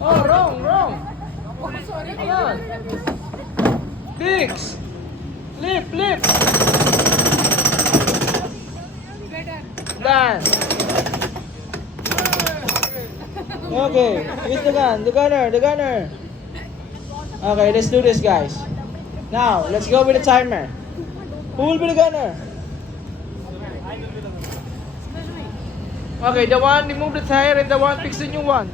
Oh, wrong. Come on. Fix. Flip. Done. Okay, use the gunner. Okay, let's do this, guys. Now, let's go with the timer. Who will be the gunner? Okay, the one remove the tire and the one fix the new one.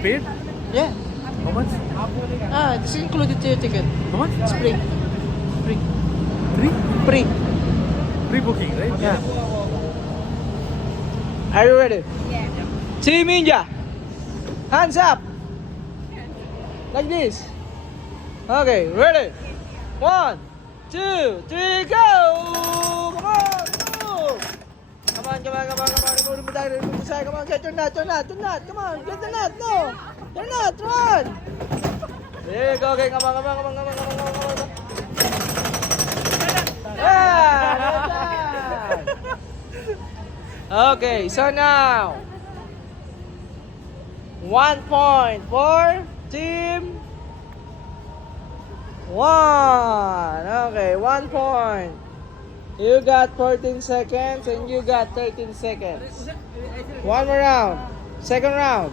Paid? Yeah. How much? It's included to your ticket. How much? It's free. Free? Pre-booking, right? Yeah. Are you ready? Yeah. Team Ninja, hands up. Like this. Okay, ready? 1, 2, 3, go! Come on, move! Come on. Remove the side. Come on, get your nut. Come on, get the nut. No, your nut, run! There you go. Okay, come on. Yeah, okay, so now 1 point for team 1. Okay, 1 point. You got 14 seconds and you got 13 seconds. One more round. Second round.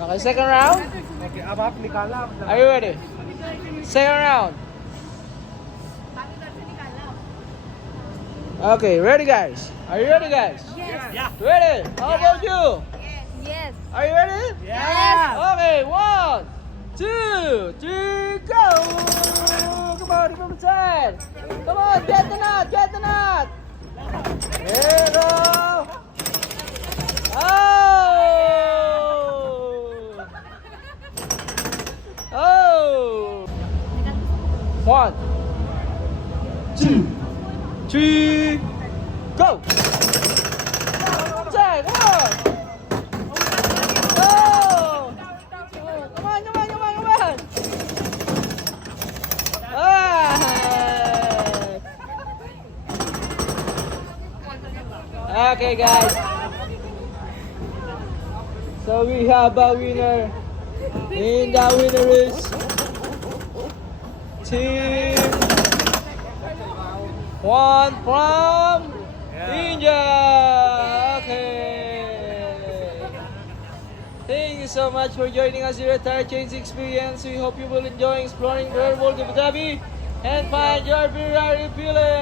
Okay, second round. Okay, अब आप निकालना आप Are you ready? Second round. Okay, ready guys? Are you ready guys? Yes. Yeah. Ready? How about you? Yes. Are you ready? Yes. Okay, 1, 2, 3, go! Come on, remove the side. Come on, get the nut. There you go. Oh! 1, 2, 3, go! Say, come on! Oh! Come on! Ah! Okay, guys. So we have a winner. And the winner is Team 1 from India. Okay. Thank you so much for joining us here at Tyre Change Experience. We hope you will enjoy exploring the world of Abu Dhabi and find your Ferrari feeling.